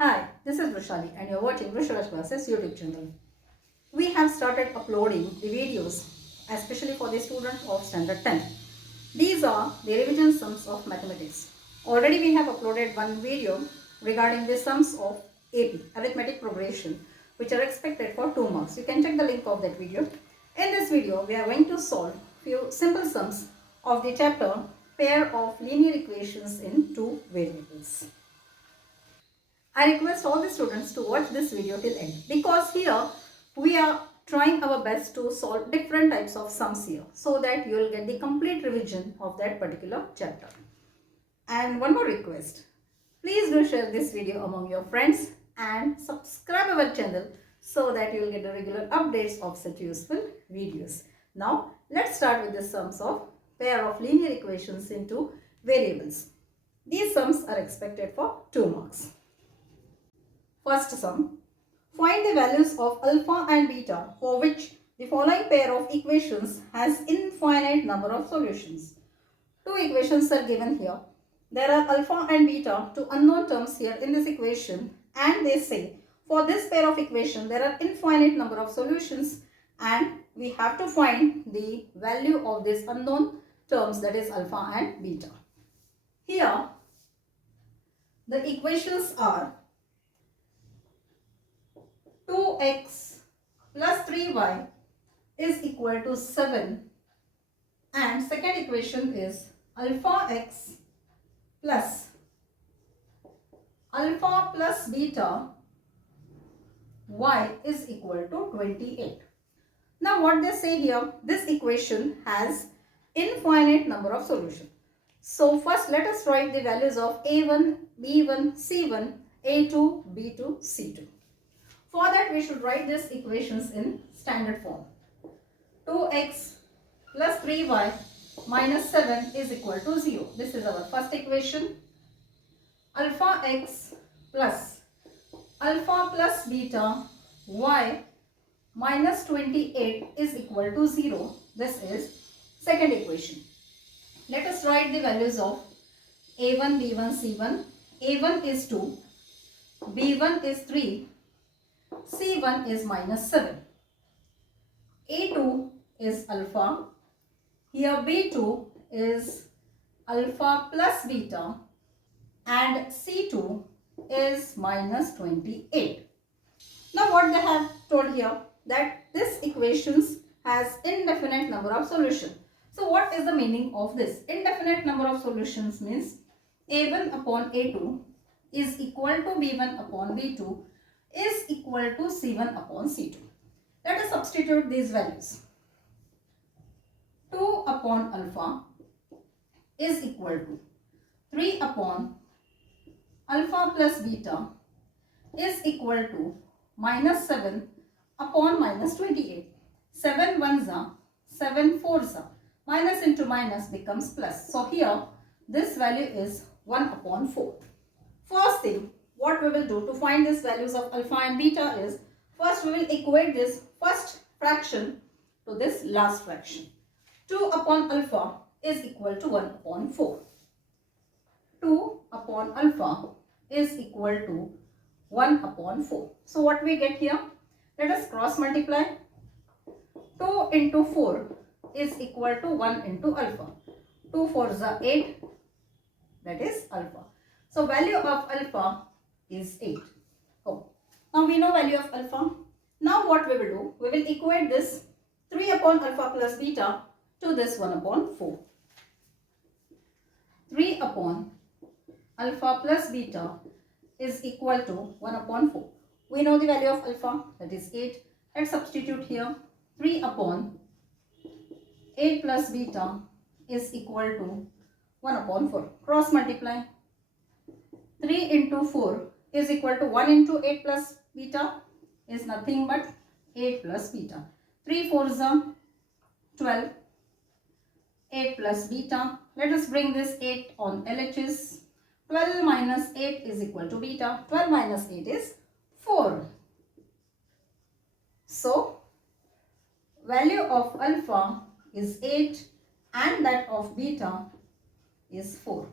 Hi, this is Vrushali and you're watching Vrushala's Classes YouTube channel. We have started uploading the videos especially for the students of Standard 10. These are the revision sums of mathematics. Already we have uploaded one video regarding the sums of AP, arithmetic progression, which are expected for 2 marks. You can check the link of that video. In this video, we are going to solve few simple sums of the chapter pair of linear equations in two variables. I request all the students to watch this video till end because here we are trying our best to solve different types of sums here so that you will get the complete revision of that particular chapter. And one more request, please do share this video among your friends and subscribe our channel so that you will get the regular updates of such useful videos. Now let's start with the sums of pair of linear equations into variables. These sums are expected for 2 marks. First sum, find the values of alpha and beta for which the following pair of equations has infinite number of solutions. Two equations are given here. There are alpha and beta, two unknown terms here in this equation, and they say for this pair of equation there are infinite number of solutions and we have to find the value of these unknown terms, that is alpha and beta. Here the equations are 2x plus 3y is equal to 7 and second equation is alpha x plus alpha plus beta y is equal to 28. Now what they say here, this equation has infinite number of solutions. So first let us write the values of a1, b1, c1, a2, b2, c2. For that we should write these equations in standard form. 2x plus 3y minus 7 is equal to 0. This is our first equation. Alpha x plus alpha plus beta y minus 28 is equal to 0. This is second equation. Let us write the values of a1, b1, c1. a1 is 2, b1 is 3, c1 is minus 7. a2 is alpha. Here b2 is alpha plus beta and c2 is minus 28. Now what they have told here, that this equations has indefinite number of solutions. So what is the meaning of this? Indefinite number of solutions means a1 upon a2 is equal to b1 upon b2 is equal to c1 upon c2. Let us substitute these values. 2 upon alpha is equal to 3 upon alpha plus beta is equal to minus 7 upon minus 28. 7 ones are 7 fours are. Minus into minus becomes plus. So here this value is 1 upon 4. First thing what we will do to find these values of alpha and beta is, first we will equate this first fraction to this last fraction. 2 upon alpha is equal to 1 upon 4. 2 upon alpha is equal to 1 upon 4. So what we get here? Let us cross multiply. 2 into 4 is equal to 1 into alpha. 2 4s are 8, that is alpha. So value of alpha is 8. Oh, now we know value of alpha. Now what we will do? We will equate this 3 upon alpha plus beta to this 1 upon 4. 3 upon alpha plus beta is equal to 1 upon 4. We know the value of alpha, that is 8. Let's substitute here. 3 upon 8 plus beta is equal to 1 upon 4. Cross multiply. 3 into 4 is equal to 1 into 8 plus beta is nothing but 8 plus beta. 3 4s are 12. 8 plus beta. Let us bring this 8 on LHS. 12 minus 8 is equal to beta. 12 minus 8 is 4. So value of alpha is 8 and that of beta is 4.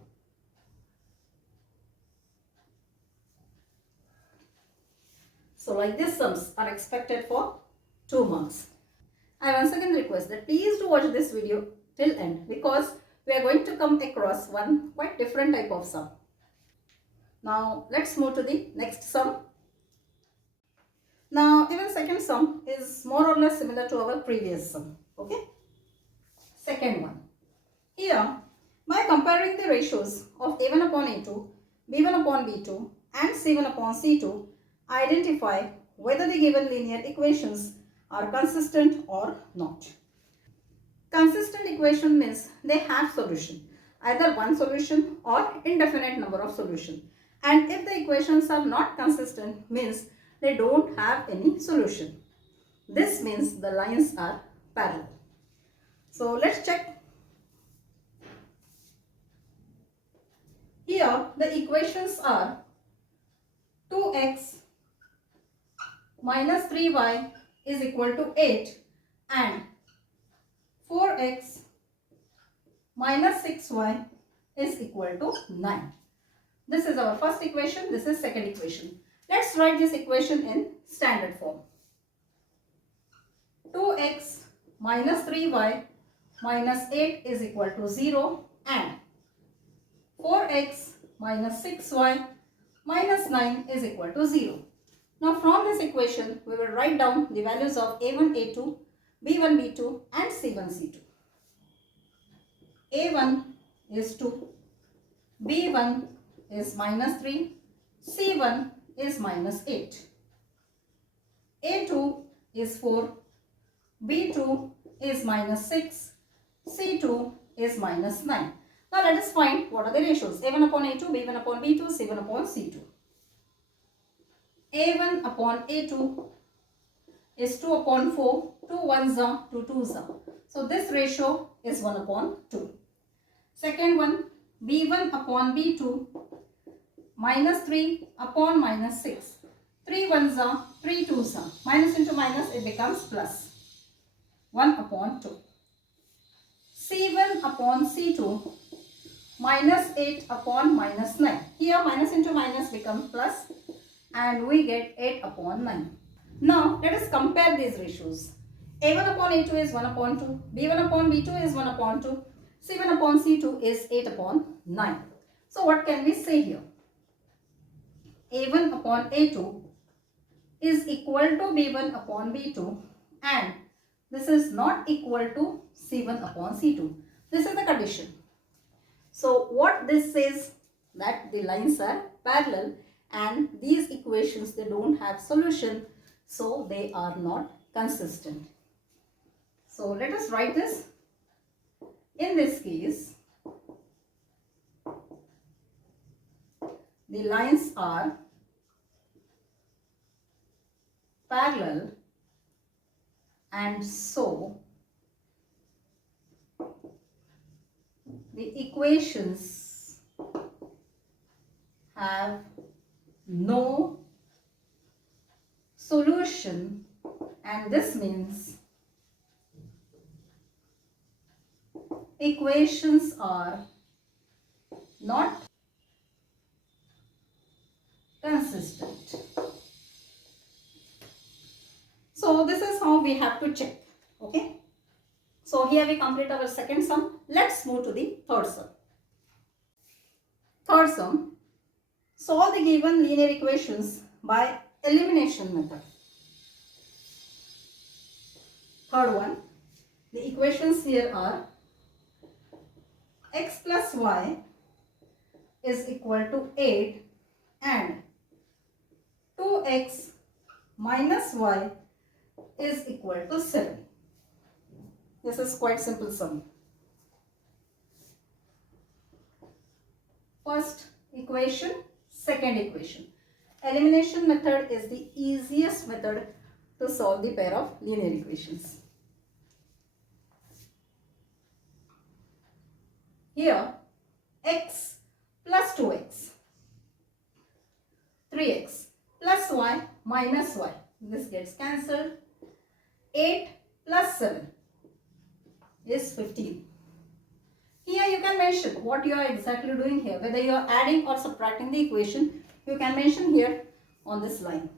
So like these sums are expected for 2 marks. I once again request that please do watch this video till end because we are going to come across one quite different type of sum. Now let's move to the next sum. Now even second sum is more or less similar to our previous sum. Okay. Second one. Here by comparing the ratios of A1 upon A2, B1 upon B2 and C1 upon C2, identify whether the given linear equations are consistent or not. Consistent equation means they have solution, either one solution or indefinite number of solution. And if the equations are not consistent means they don't have any solution. This means the lines are parallel. So let's check. Here the equations are 2x minus 3y is equal to 8 and 4x minus 6y is equal to 9. This is our first equation. This is second equation. Let's write this equation in standard form. 2x minus 3y minus 8 is equal to 0 and 4x minus 6y minus 9 is equal to 0. Now from this equation we will write down the values of A1, A2, B1, B2 and C1, C2. A1 is 2, B1 is minus 3, C1 is minus 8. A2 is 4, B2 is minus 6, C2 is minus 9. Now let us find what are the ratios. A1 upon A2, B1 upon B2, C1 upon C2. A1 upon A2 is 2 upon 4, 2 ones are, 2 twos are. So this ratio is 1 upon 2. Second one, B1 upon B2 minus 3 upon minus 6. 3 ones are, 3 twos are. Minus into minus it becomes plus. 1 upon 2. C1 upon C2 minus 8 upon minus 9. Here minus into minus becomes plus and we get 8 upon 9. Now let us compare these ratios. A1 upon A2 is 1 upon 2, B1 upon B2 is 1 upon 2, C1 upon C2 is 8 upon 9. So what can we say here? A1 upon A2 is equal to B1 upon B2 and this is not equal to C1 upon C2. This is the condition. So what this says that the lines are parallel and these equations they don't have solution, so they are not consistent. So let us write this. In this case, the lines are parallel and so the equations have no solution, and this means equations are not consistent. So this is how we have to check. Okay. So here we complete our second sum. Let's move to the third sum. Third sum. Solve the given linear equations by elimination method. Third one. The equations here are x plus y is equal to 8 and 2x minus y is equal to 7. This is quite simple sum. First equation, second equation. Elimination method is the easiest method to solve the pair of linear equations. Here x plus 2x, 3x plus y minus y. This gets cancelled. 8 plus 7 is 15. Here you can mention what you are exactly doing here. Whether you are adding or subtracting the equation, you can mention here on this line.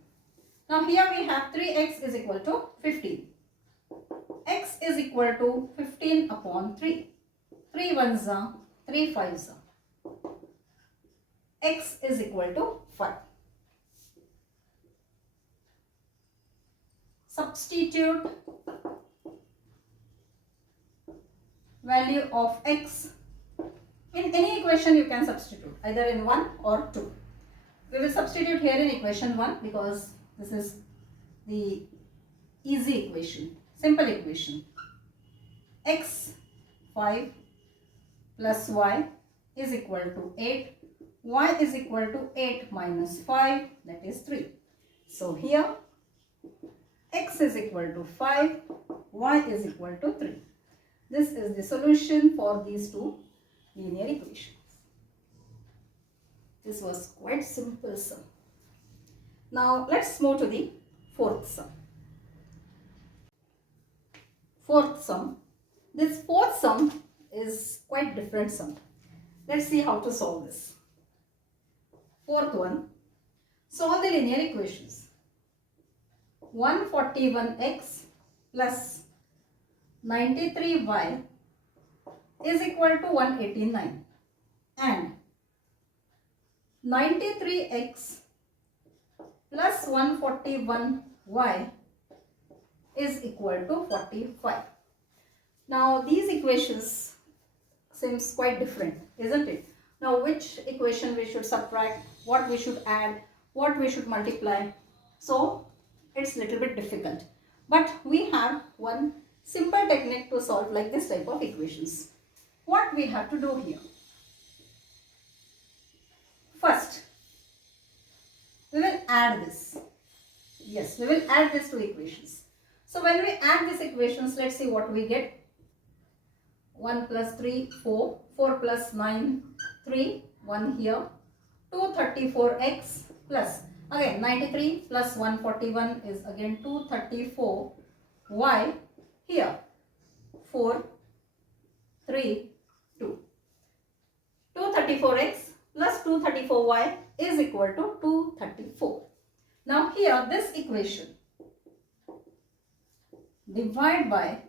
Now here we have 3x is equal to 15. X is equal to 15 upon 3. 3 ones are 3 fives are. X is equal to 5. Substitute value of x in any equation. You can substitute either in 1 or 2. We will substitute here in equation 1 because this is the easy equation, simple equation. X 5 plus y is equal to 8. Y is equal to 8 minus 5, that is 3. So here x is equal to 5, y is equal to 3. This is the solution for these two linear equations. This was quite simple sum. Now let's move to the fourth sum. Fourth sum. This fourth sum is quite different sum. Let's see how to solve this. Fourth one. Solve the linear equations. 141x plus 93y is equal to 189 and 93x plus 141y is equal to 45. Now these equations seems quite different, isn't it? Now which equation we should subtract, what we should add, what we should multiply. So it's little bit difficult. But we have one simple technique to solve like this type of equations. What we have to do here? First, we will add this. Yes, we will add these two equations. So when we add these equations, let's see what we get. 1 plus 3, 4. 4 plus 9, 3. 1 here. 234x plus, again 93 plus 141 is again 234. Y here 4, 3, 2. 234x plus 234y is equal to 234. Now here this equation divide by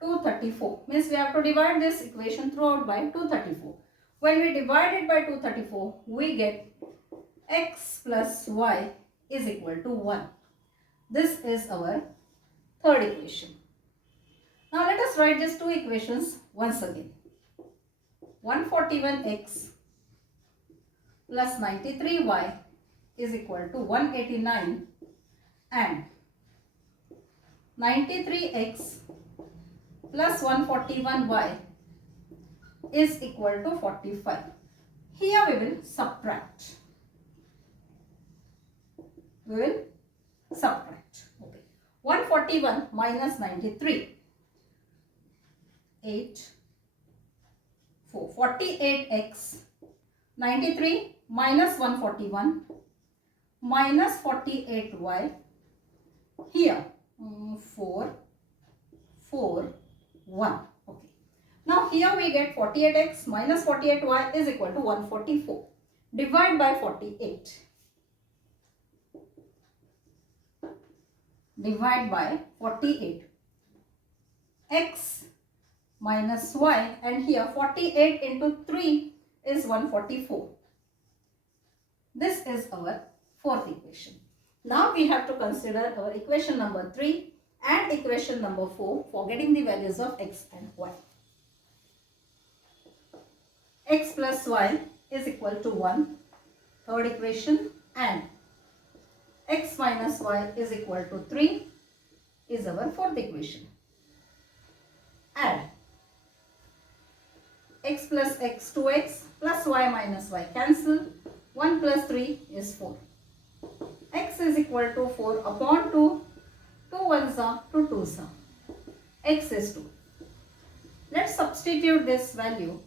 234 means we have to divide this equation throughout by 234. When we divide it by 234, we get x plus y is equal to 1. This is our third equation. Now let us write these two equations once again. 141x plus 93y is equal to 189 and 93x plus 141y is equal to 45. Here we will subtract. We will subtract. Okay. 141 minus 93. 8. 4. 48x. 93 minus 141 minus 48y. Here 4, 4, 1. Okay. Now here we get 48x minus 48y is equal to 144. Divide by 48. Divide by 48. X minus y, and here 48 into 3 is 144. This is our fourth equation. Now we have to consider our equation number 3 and equation number 4 for getting the values of x and y. X plus y is equal to 1, third equation, and x minus y is equal to 3 is our fourth equation. Add x plus x, 2x plus y minus y cancel. 1 plus 3 is 4. X is equal to 4 upon 2. 2 ones are 2 twos are. X is 2. Let's substitute this value.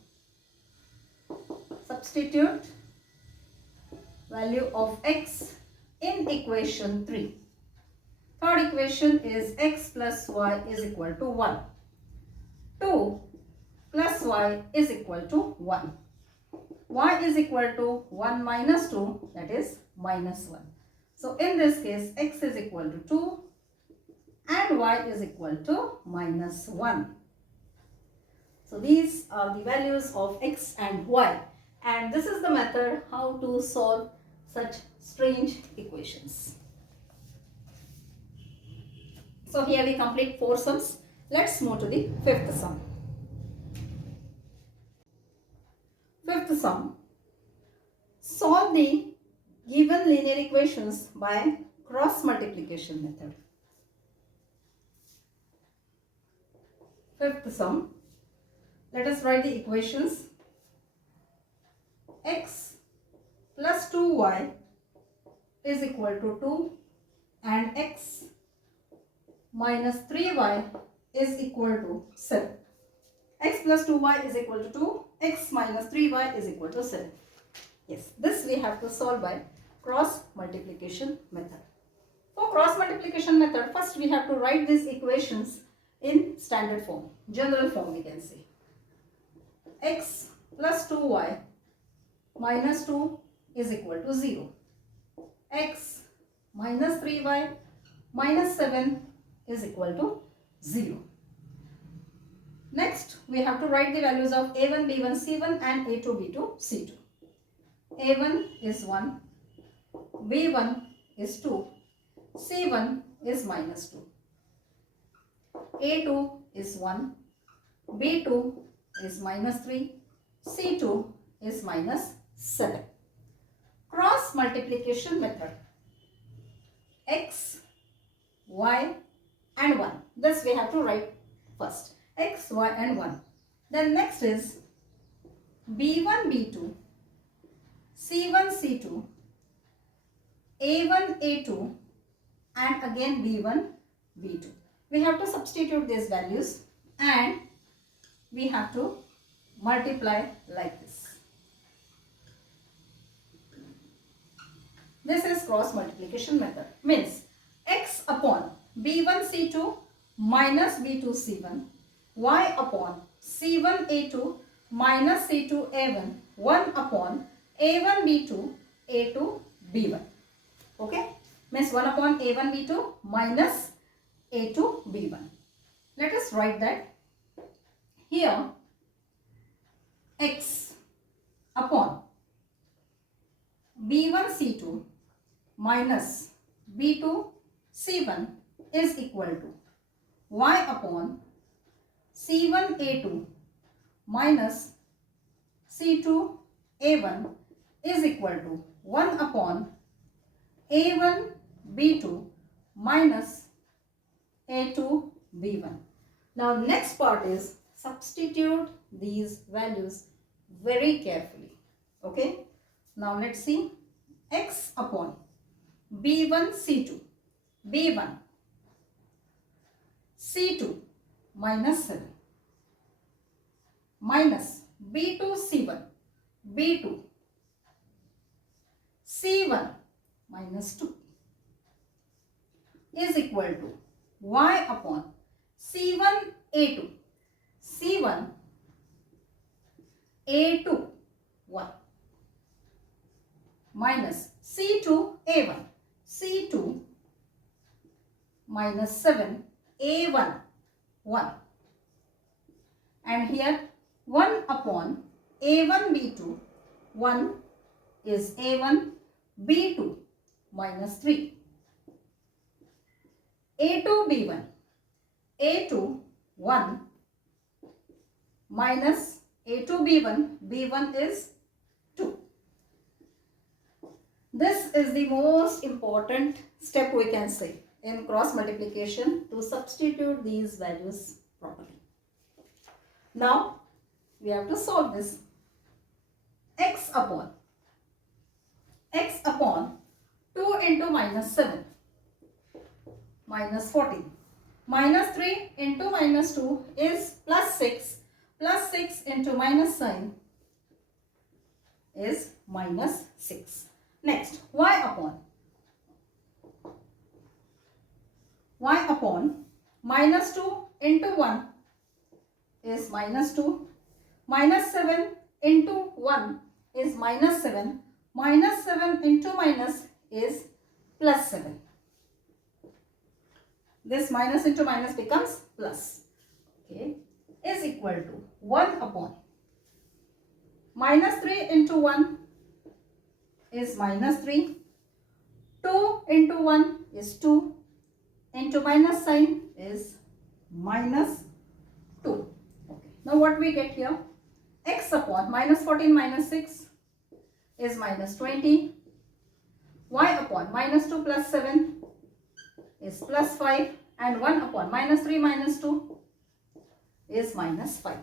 Substitute value of x in equation 3. Third equation is x plus y is equal to 1. 2 plus y is equal to 1. Y is equal to 1 minus 2, that is minus 1. So in this case, x is equal to 2 and y is equal to minus 1. So these are the values of x and y, and this is the method how to solve such strange equations. So here we complete 4 sums. Let's move to the 5th sum. 5th sum. Solve the given linear equations by cross multiplication method. 5th sum. Let us write the equations. X plus 2y is equal to 2 and x minus 3y is equal to 7. X plus 2y is equal to 2, x minus 3y is equal to 7. Yes, this we have to solve by cross multiplication method. For cross multiplication method, first we have to write these equations in standard form, general form we can say. X plus 2y minus 2 is equal to 0. X minus 3y minus 7 is equal to 0. Next, we have to write the values of a1, b1, c1 and a2, b2, c2. a1 is 1, b1 is 2, c1 is minus 2. a2 is 1, b2 is minus 3, c2 is minus 7. Cross multiplication method. X, y and 1. This we have to write first. X, y and 1. Then next is b1, b2, c1, c2, a1, a2 and again b1, b2. We have to substitute these values and we have to multiply like this. This is cross multiplication method. Means x upon b1 c2 minus b2 c1, y upon c1 a2 minus c2 a1, 1 upon a1 b2 a2 b1. Okay? Means 1 upon a1 b2 minus a2 b1. Let us write that. Here x upon b1 c2 minus b2 c1 is equal to y upon c1 a2 minus c2 a1 is equal to 1 upon a1 b2 minus a2 b1. Now next part is substitute these values very carefully. Okay. Now let's see. X upon b1 c2, b1 c2 minus 7 minus b2 c1, b2 c1 minus 2 is equal to y upon c1 a2, c1 a2 1 minus c2 a1, c2 minus 7 a1 1 and here 1 upon a1 b2, 1 is a1 b2 minus 3, a2 b1, a2 1 minus a2 b1, b1 is 2. This is the most important step we can say in cross multiplication, to substitute these values properly. Now we have to solve this. X upon 2 into minus 7 minus 14 minus 3 into minus 2 is plus 6, plus 6 into minus 9 is minus 6. Next, y upon minus 2 into 1 is minus 2, minus 7 into 1 is minus 7, minus 7 into minus is plus 7. This minus into minus becomes plus. Okay, is equal to 1 upon minus 3 into 1 is minus 3. 2 into 1 is 2. Into minus sign is minus 2. Okay. Now what we get here? X upon minus 14 minus 6 is minus 20. Y upon minus 2 plus 7 is plus 5. And 1 upon minus 3 minus 2 is minus 5.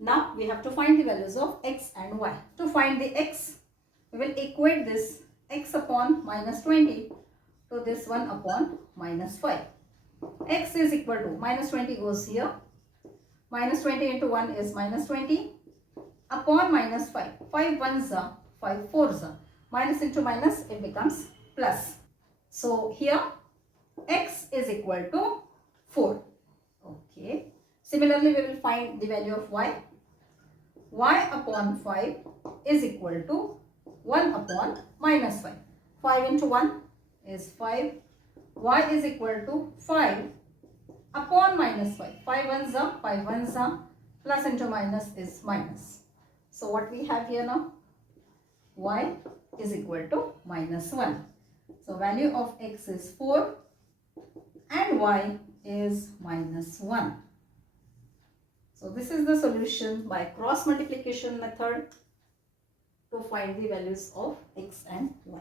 Now we have to find the values of x and y. To find the x, we will equate this x upon minus 20 to this 1 upon minus 5. X is equal to minus 20 goes here. Minus 20 into 1 is minus 20 upon minus 5. 5 ones are 5 fours are. Minus into minus, it becomes plus. So here x is equal to 4. Okay. Similarly, we will find the value of y. Y upon 5 is equal to 1 upon minus 5. 5 into 1 is 5. Y is equal to 5 upon minus 5. 5 ones are 5 ones are. Plus into minus is minus. So what we have here now? Y is equal to minus 1. So value of x is 4 and y is minus 1. So this is the solution by cross multiplication method to find the values of x and y.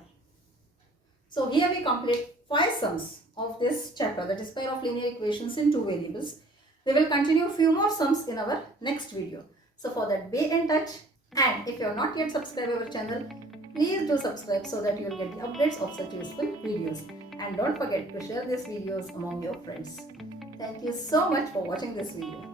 So here we complete 5 sums of this chapter, that is pair of linear equations in 2 variables. We will continue few more sums in our next video. So for that, be in touch, and if you have not yet subscribed our channel, please do subscribe so that you will get the updates of such useful videos. And don't forget to share these videos among your friends. Thank you so much for watching this video.